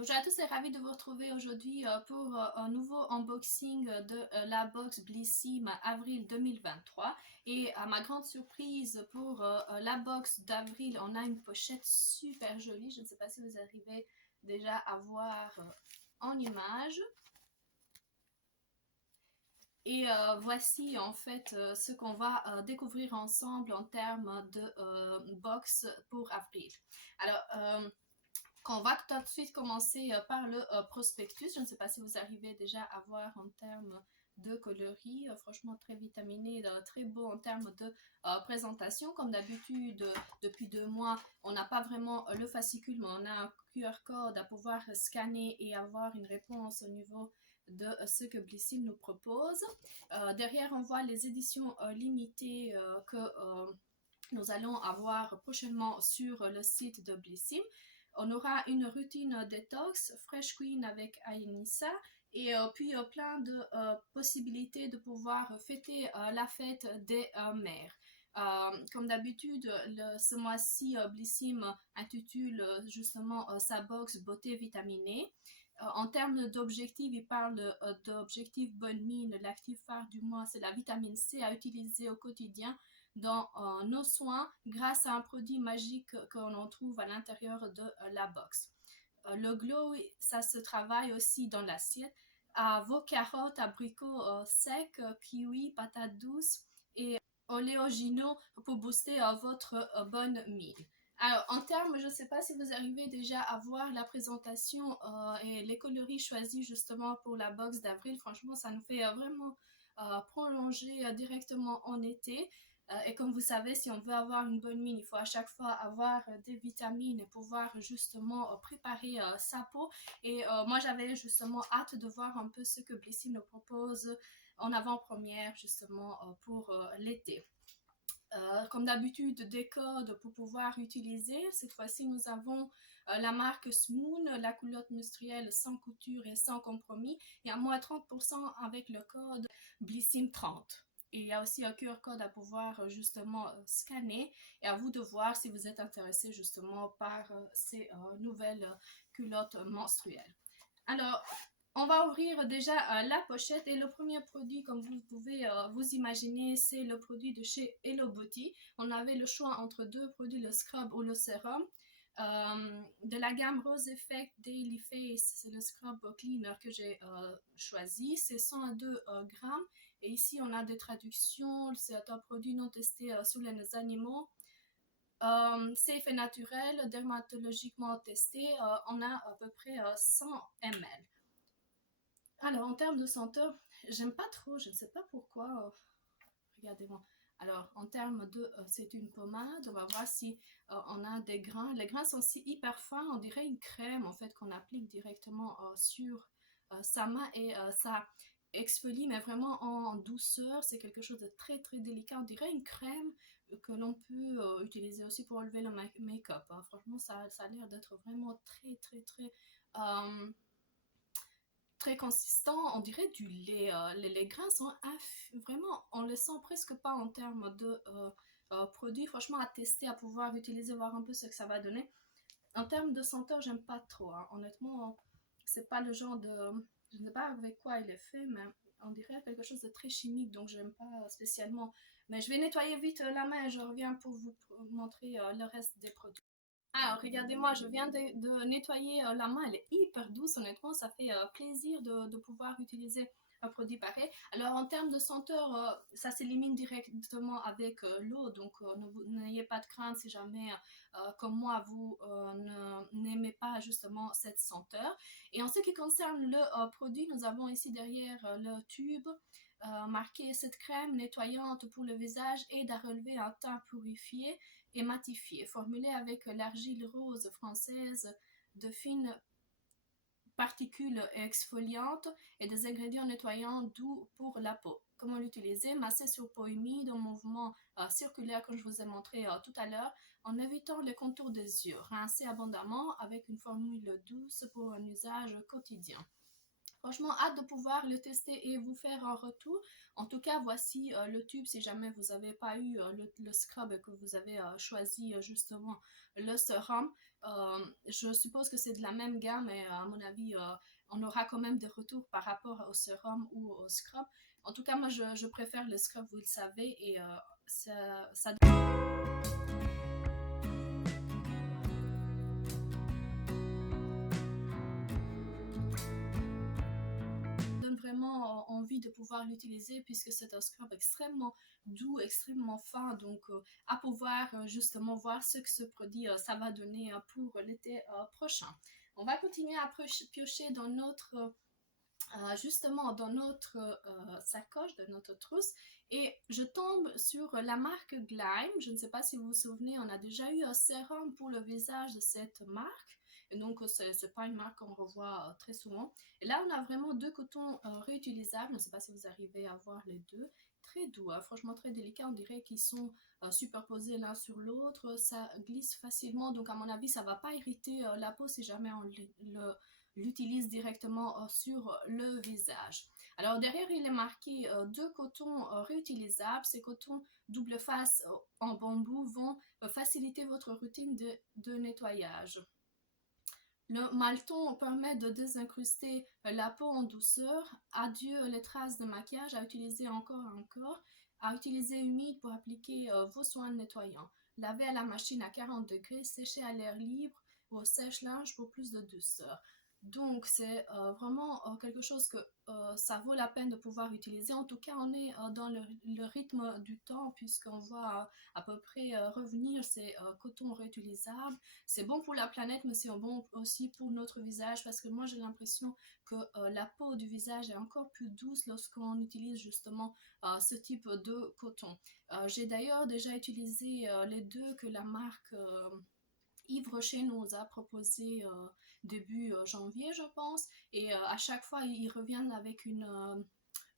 Bonjour à tous et ravi de vous retrouver aujourd'hui pour un nouveau unboxing de la box Blissim avril 2023. Et à ma grande surprise pour la box d'avril, on a une pochette super jolie. Je ne sais pas si vous arrivez déjà à voir en image. Et voici en fait ce qu'on va découvrir ensemble en termes de box pour avril. Alors, on va tout de suite commencer par le prospectus. Je ne sais pas si vous arrivez déjà à voir en termes de coloris, franchement très vitaminé, très beau en termes de présentation. Comme d'habitude, depuis 2 mois, on n'a pas vraiment le fascicule, mais on a un QR code à pouvoir scanner et avoir une réponse au niveau de ce que Blissim nous propose. Derrière, on voit les éditions limitées que nous allons avoir prochainement sur le site de Blissim. On aura une routine détox, Fresh Queen avec Aïnissa, et puis plein de possibilités de pouvoir fêter la fête des mères. Comme d'habitude, ce mois-ci, Blissim intitule justement sa box Beauté vitaminée. En termes d'objectifs, il parle d'objectifs bonne mine. L'actif phare du mois, c'est la vitamine C à utiliser au quotidien dans nos soins grâce à un produit magique que l'on trouve à l'intérieur de la box. Le glow, ça se travaille aussi dans l'assiette. À vos carottes, abricots secs, kiwi, patates douces et oléogineux pour booster votre bonne mine. Alors, en termes, je ne sais pas si vous arrivez déjà à voir la présentation et les coloris choisis justement pour la box d'avril. Franchement, ça nous fait vraiment prolonger directement en été. Et comme vous savez, si on veut avoir une bonne mine, il faut à chaque fois avoir des vitamines et pouvoir justement préparer sa peau. Et moi, j'avais justement hâte de voir un peu ce que Blissim nous propose en avant-première justement pour l'été. Comme d'habitude, des codes pour pouvoir utiliser. Cette fois-ci, nous avons la marque Smoon, la culotte menstruelle sans couture et sans compromis, et à moins 30% avec le code Blissim30. Et il y a aussi un QR code à pouvoir justement scanner, et à vous de voir si vous êtes intéressé justement par ces nouvelles culottes menstruelles. Alors, on va ouvrir déjà la pochette et le premier produit, comme vous pouvez vous imaginer, c'est le produit de chez Hello Beauty. On avait le choix entre deux produits, le scrub ou le sérum. De la gamme Rose Effect Daily Face, c'est le scrub cleaner que j'ai choisi. C'est 102 grammes. Et ici, on a des traductions. C'est un produit non testé sur les animaux. Safe et naturel, dermatologiquement testé. On a à peu près 100 ml. Alors, en termes de senteur, j'aime pas trop, je ne sais pas pourquoi. Regardez-moi. Alors, en termes de, c'est une pommade, on va voir si on a des grains. Les grains sont aussi hyper fins, on dirait une crème en fait qu'on applique directement sur sa main et ça exfolie, mais vraiment en douceur. C'est quelque chose de très très délicat. On dirait une crème que l'on peut utiliser aussi pour enlever le make-up. Franchement, ça a l'air d'être vraiment très très très très consistant, on dirait du lait. Les grains sont vraiment, on le sent presque pas en termes de produits. Franchement, à tester, à pouvoir utiliser, voir un peu ce que ça va donner. En termes de senteur, j'aime pas trop. Honnêtement, c'est pas le genre de. Je ne sais pas avec quoi il est fait, mais on dirait quelque chose de très chimique, donc j'aime pas spécialement. Mais je vais nettoyer vite la main et je reviens pour vous montrer le reste des produits. Alors, regardez-moi, je viens de nettoyer la main, elle est hyper douce, honnêtement, ça fait plaisir de pouvoir utiliser un produit pareil. Alors, en termes de senteur, ça s'élimine directement avec l'eau, donc n'ayez pas de crainte si jamais, comme moi, vous n'aimez pas justement cette senteur. Et en ce qui concerne le produit, nous avons ici derrière le tube marqué cette crème nettoyante pour le visage aide à relever un teint purifié et matifié, formulé avec l'argile rose française de fines particules exfoliantes et des ingrédients nettoyants doux pour la peau. Comment l'utiliser? Masser sur peau humide en mouvement circulaire comme je vous ai montré tout à l'heure en évitant les contours des yeux. Rincer abondamment avec une formule douce pour un usage quotidien. Franchement, hâte de pouvoir le tester et vous faire un retour. En tout cas, voici le tube si jamais vous n'avez pas eu le scrub et que vous avez choisi justement le sérum. Je suppose que c'est de la même gamme, mais à mon avis, on aura quand même des retours par rapport au sérum ou au scrub. En tout cas, moi, je préfère le scrub, vous le savez, et ça donne vraiment envie de pouvoir l'utiliser puisque c'est un scrub extrêmement doux, extrêmement fin. Donc, à pouvoir justement voir ce que ce produit ça va donner pour l'été prochain. On va continuer à piocher dans notre justement dans notre sacoche, dans notre trousse, et je tombe sur la marque Glyme. Je ne sais pas si vous vous souvenez, on a déjà eu un sérum pour le visage de cette marque. Et donc, c'est pas une marque qu'on revoit très souvent. Et là, on a vraiment deux cotons réutilisables. Je ne sais pas si vous arrivez à voir les deux. Très doux, hein, franchement très délicats. On dirait qu'ils sont superposés l'un sur l'autre. Ça glisse facilement. Donc, à mon avis, ça ne va pas irriter la peau si jamais on l'utilise directement sur le visage. Alors derrière il est marqué deux cotons réutilisables. Ces cotons double face en bambou vont faciliter votre routine de nettoyage. Le malton permet de désincruster la peau en douceur. Adieu les traces de maquillage, à utiliser encore et encore. À utiliser humide pour appliquer vos soins nettoyants. Laver à la machine à 40 degrés, sécher à l'air libre ou au sèche-linge pour plus de douceur. Donc c'est vraiment quelque chose que ça vaut la peine de pouvoir utiliser. En tout cas, on est dans le rythme du temps puisqu'on voit à peu près revenir ces cotons réutilisables. C'est bon pour la planète, mais c'est bon aussi pour notre visage parce que moi j'ai l'impression que la peau du visage est encore plus douce lorsqu'on utilise justement ce type de coton. J'ai d'ailleurs déjà utilisé les deux que la marque Yves Rocher nous a proposé début janvier, je pense, et à chaque fois ils reviennent avec une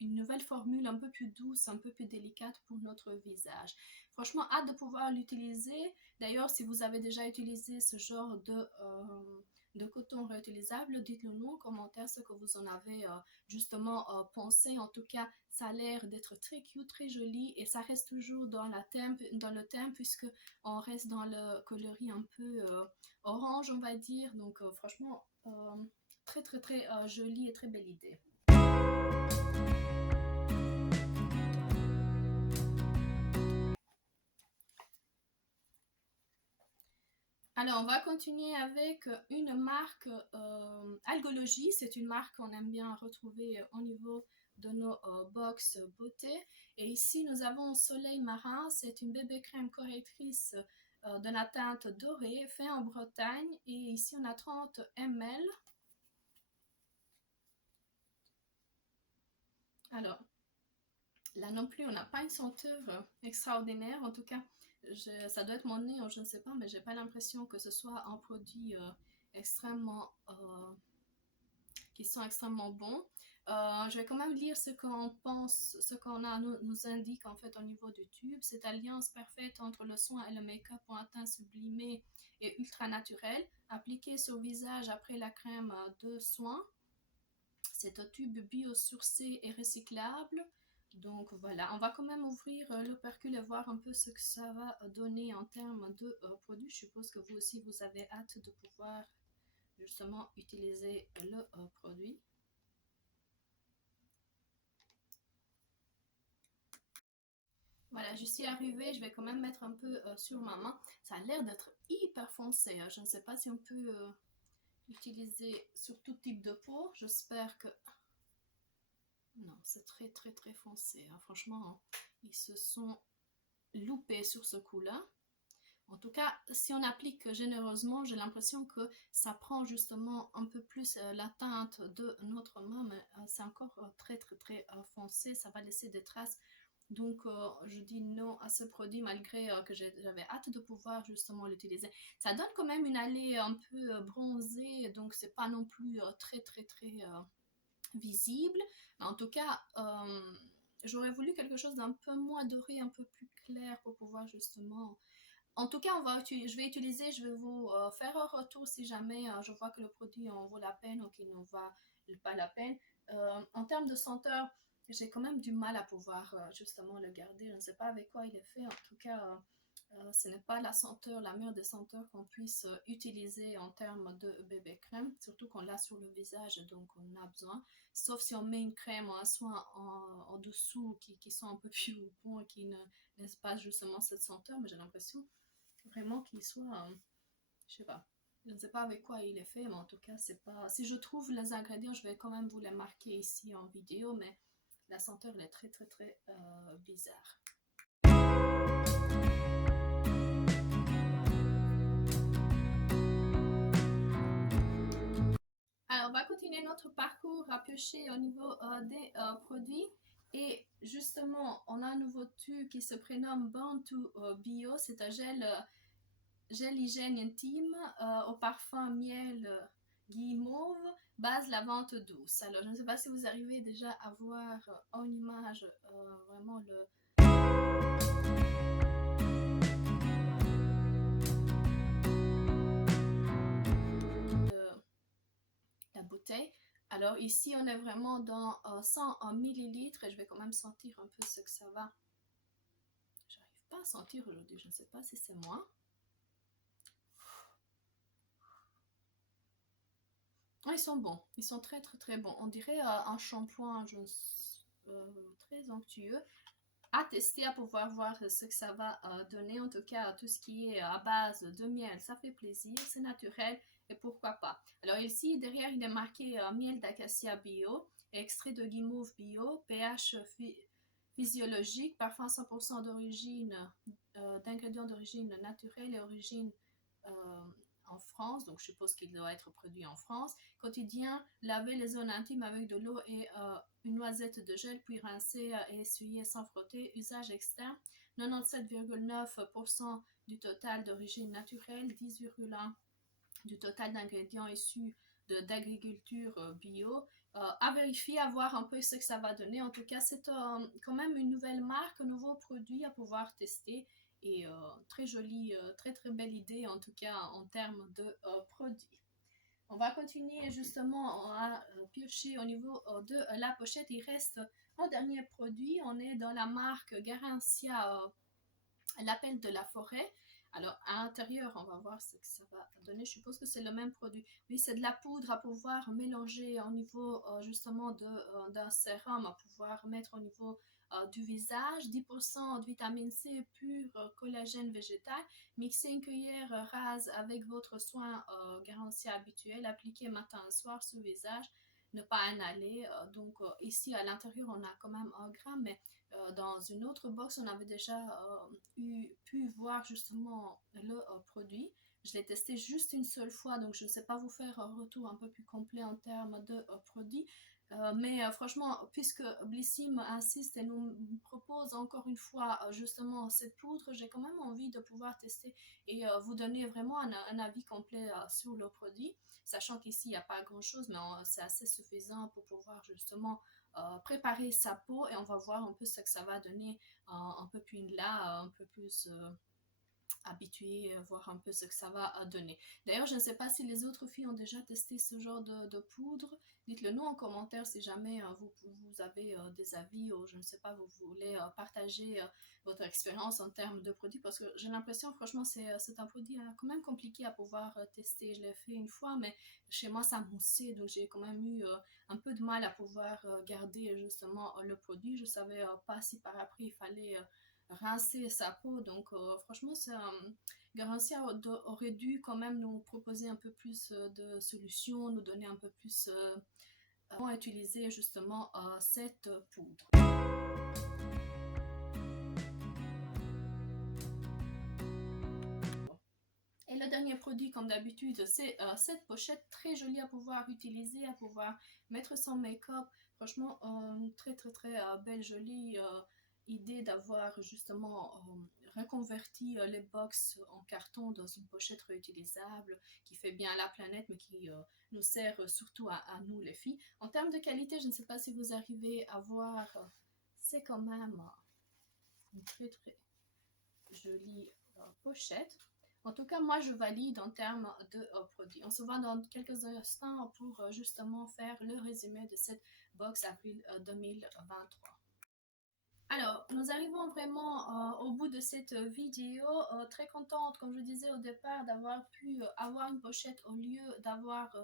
nouvelle formule un peu plus douce, un peu plus délicate pour notre visage. Franchement, hâte de pouvoir l'utiliser. D'ailleurs, si vous avez déjà utilisé ce genre de coton réutilisable, dites-le nous en commentaire ce que vous en avez justement pensé. En tout cas, ça a l'air d'être très cute, très joli et ça reste toujours dans le thème puisque on reste dans le coloris un peu orange, on va dire. Donc, franchement, très très très jolie et très belle idée. Alors, on va continuer avec une marque Algologie. C'est une marque qu'on aime bien retrouver au niveau de nos box beauté. Et ici, nous avons Soleil Marin. C'est une bébé crème correctrice de la teinte dorée, fait en Bretagne. Et ici, on a 30 ml. Alors, là non plus, on n'a pas une senteur extraordinaire. En tout cas, ça doit être mon nez, ou je ne sais pas, mais j'ai pas l'impression que ce soit un produit extrêmement qui sont extrêmement bons. Je vais quand même lire ce qu'on pense, ce qu'on a nous indique en fait au niveau du tube. Cette alliance parfaite entre le soin et le make-up pour un teint sublimé et ultra naturel, appliqué sur le visage après la crème de soin. C'est un tube biosourcé et recyclable. Donc voilà, on va quand même ouvrir l'opercule et voir un peu ce que ça va donner en termes de produits. Je suppose que vous aussi, vous avez hâte de pouvoir justement utiliser le produit. Voilà, je suis arrivée, je vais quand même mettre un peu sur ma main. Ça a l'air d'être hyper foncé, hein. Je ne sais pas si on peut l'utiliser sur tout type de peau. J'espère que... Non, c'est très très très foncé, hein. Franchement, ils se sont loupés sur ce coup-là. En tout cas, si on applique généreusement, j'ai l'impression que ça prend justement un peu plus la teinte de notre main, mais c'est encore très très très foncé, ça va laisser des traces. Donc, je dis non à ce produit malgré que j'avais hâte de pouvoir justement l'utiliser. Ça donne quand même une allée un peu bronzée, donc c'est pas non plus très très très visible. Mais en tout cas, j'aurais voulu quelque chose d'un peu moins doré, un peu plus clair pour pouvoir justement En tout cas, je vais utiliser, je vais vous faire un retour si jamais je vois que le produit en vaut la peine ou qu'il ne vaut pas la peine. En termes de senteur, j'ai quand même du mal à pouvoir justement le garder. Je ne sais pas avec quoi il est fait. En tout cas, ce n'est pas la senteur, la meilleure des senteurs qu'on puisse utiliser en termes de bébé crème, surtout qu'on l'a sur le visage, donc on a besoin. Sauf si on met une crème ou un soin en dessous qui sont un peu plus bons et qui ne laissent pas justement cette senteur, mais j'ai l'impression vraiment qu'il soit, je sais pas. Je ne sais pas avec quoi il est fait, mais en tout cas, c'est pas. Si je trouve les ingrédients, je vais quand même vous les marquer ici en vidéo, mais la senteur elle est très très très bizarre. Alors, on va continuer notre parcours à piocher au niveau des produits. Et justement, on a un nouveau tube qui se prénomme Born to Bio. C'est un gel hygiène intime au parfum miel guimauve, base lavande douce. Alors, je ne sais pas si vous arrivez déjà à voir en image vraiment la bouteille. Alors ici, on est vraiment dans 100 millilitres et je vais quand même sentir un peu ce que ça va. J'arrive pas à sentir aujourd'hui, je ne sais pas si c'est moi. Ils sont bons, ils sont très très très bons. On dirait un shampoing très onctueux. À tester, à pouvoir voir ce que ça va donner. En tout cas, tout ce qui est à base de miel, ça fait plaisir, c'est naturel et pourquoi pas. Alors ici, derrière, il est marqué miel d'acacia bio, extrait de guimauve bio, pH physiologique, parfum 100% d'origine, d'ingrédients d'origine naturelle et origine en France, donc je suppose qu'il doit être produit en France. Quotidien, laver les zones intimes avec de l'eau et une noisette de gel, puis rincer et essuyer sans frotter. Usage externe, 97,9% du total d'origine naturelle, 10,1% du total d'ingrédients issus d'agriculture bio. À vérifier, à voir un peu ce que ça va donner. En tout cas, c'est quand même une nouvelle marque, un nouveau produit à pouvoir tester. Et très jolie, très très belle idée en tout cas en termes de produits. On va continuer justement à piocher au niveau de la pochette. Il reste un dernier produit. On est dans la marque Garancia l'appel de la forêt. Alors, à l'intérieur, on va voir ce que ça va donner. Je suppose que c'est le même produit. Oui, c'est de la poudre à pouvoir mélanger au niveau justement d'un sérum, à pouvoir mettre au niveau du visage. 10% de vitamine C pur, collagène végétal. Mixez une cuillère rase avec votre soin garanti habituel. Appliquez matin et soir sur le visage. Ne pas inhaler. Donc, ici, à l'intérieur, on a quand même 1 gramme, mais dans une autre box, on avait déjà pu voir justement le produit. Je l'ai testé juste une seule fois, donc je ne sais pas vous faire un retour un peu plus complet en termes de produit. Mais franchement, puisque Blissim insiste et nous propose encore une fois justement cette poudre, j'ai quand même envie de pouvoir tester et vous donner vraiment un avis complet sur le produit, sachant qu'ici il n'y a pas grand chose, mais c'est assez suffisant pour pouvoir justement préparer sa peau et on va voir un peu ce que ça va donner un peu plus là, un peu plus habitué, voir un peu ce que ça va donner. D'ailleurs, je ne sais pas si les autres filles ont déjà testé ce genre de poudre. Dites-le nous en commentaire si jamais vous avez des avis ou je ne sais pas, vous voulez partager votre expérience en termes de produits parce que j'ai l'impression, franchement, c'est un produit quand même compliqué à pouvoir tester. Je l'ai fait une fois, mais chez moi, ça moussait, donc j'ai quand même eu un peu de mal à pouvoir garder justement le produit. Je savais pas si par après il fallait rincer sa peau. Donc franchement, Garancia aurait dû quand même nous proposer un peu plus de solutions, nous donner un peu plus comment utiliser justement cette poudre. Et le dernier produit, comme d'habitude, c'est cette pochette très jolie à pouvoir utiliser, à pouvoir mettre son make-up. Franchement, très très très belle, jolie idée d'avoir justement reconverti les box en carton dans une pochette réutilisable qui fait bien à la planète mais qui nous sert surtout à nous les filles. En termes de qualité, je ne sais pas si vous arrivez à voir, c'est quand même une très très jolie pochette. En tout cas, moi, je valide en termes de produits. On se voit dans quelques instants pour justement faire le résumé de cette box avril 2023. Alors, nous arrivons vraiment au bout de cette vidéo. Très contente, comme je disais au départ, d'avoir pu avoir une pochette au lieu d'avoir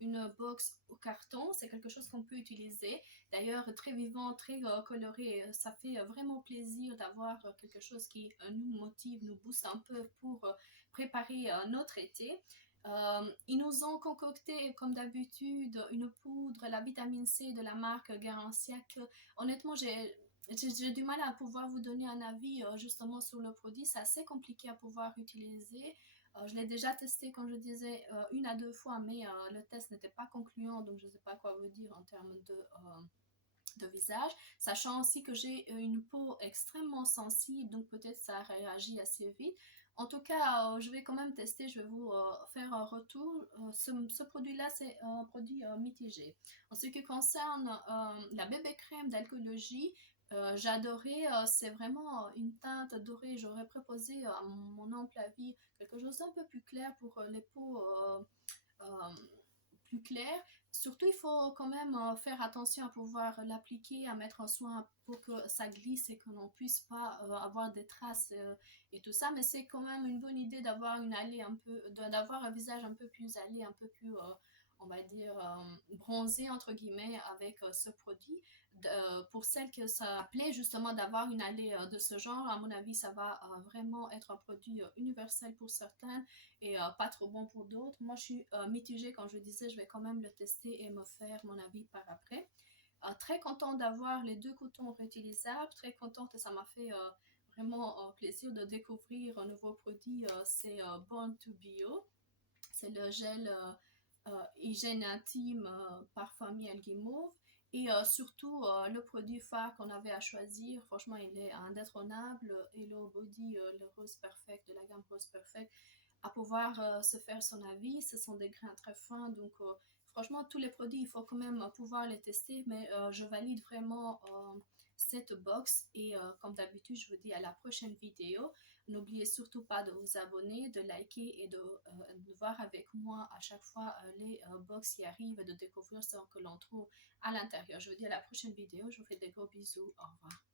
une box au carton. C'est quelque chose qu'on peut utiliser. D'ailleurs, très vivant, très coloré. Ça fait vraiment plaisir d'avoir quelque chose qui nous motive, nous booste un peu pour préparer notre été. Ils nous ont concocté, comme d'habitude, une poudre, la vitamine C de la marque Garanciac. Honnêtement, j'ai du mal à pouvoir vous donner un avis justement sur le produit. C'est assez compliqué à pouvoir utiliser. Je l'ai déjà testé, comme je disais, une à deux fois, mais le test n'était pas concluant, donc je ne sais pas quoi vous dire en termes de visage. Sachant aussi que j'ai une peau extrêmement sensible, donc peut-être ça réagit assez vite. En tout cas, je vais quand même tester, je vais vous faire un retour. Ce produit-là, c'est un produit mitigé. En ce qui concerne la bébé crème d'Alcologie, j'adorais, c'est vraiment une teinte dorée. J'aurais proposé à mon ample avis quelque chose d'un peu plus clair pour les peaux euh, plus claires. Surtout, il faut quand même faire attention à pouvoir l'appliquer, à mettre un soin pour que ça glisse et que l'on puisse pas avoir des traces et tout ça. Mais c'est quand même une bonne idée d'avoir une allée un peu, d'avoir un visage un peu plus allé, un peu plus, on va dire, bronzé entre guillemets avec ce produit. Pour celles que ça plaît justement d'avoir une allée de ce genre, à mon avis, ça va vraiment être un produit universel pour certaines et pas trop bon pour d'autres. Moi, je suis mitigée, quand je disais, je vais quand même le tester et me faire mon avis par après. Très contente d'avoir les deux cotons réutilisables, très contente et ça m'a fait vraiment plaisir de découvrir un nouveau produit, c'est Born to Bio. C'est le gel hygiène intime parfumé algue mauve. Et surtout, le produit phare qu'on avait à choisir, franchement, il est indétrônable. Hello Body, le Rose Perfect de la gamme Rose Perfect, à pouvoir se faire son avis. Ce sont des grains très fins, donc franchement, tous les produits, il faut quand même pouvoir les tester, mais je valide vraiment cette box et comme d'habitude, je vous dis à la prochaine vidéo. N'oubliez surtout pas de vous abonner, de liker et de voir avec moi à chaque fois les box qui arrivent et de découvrir ce que l'on trouve à l'intérieur. Je vous dis à la prochaine vidéo, je vous fais des gros bisous, au revoir.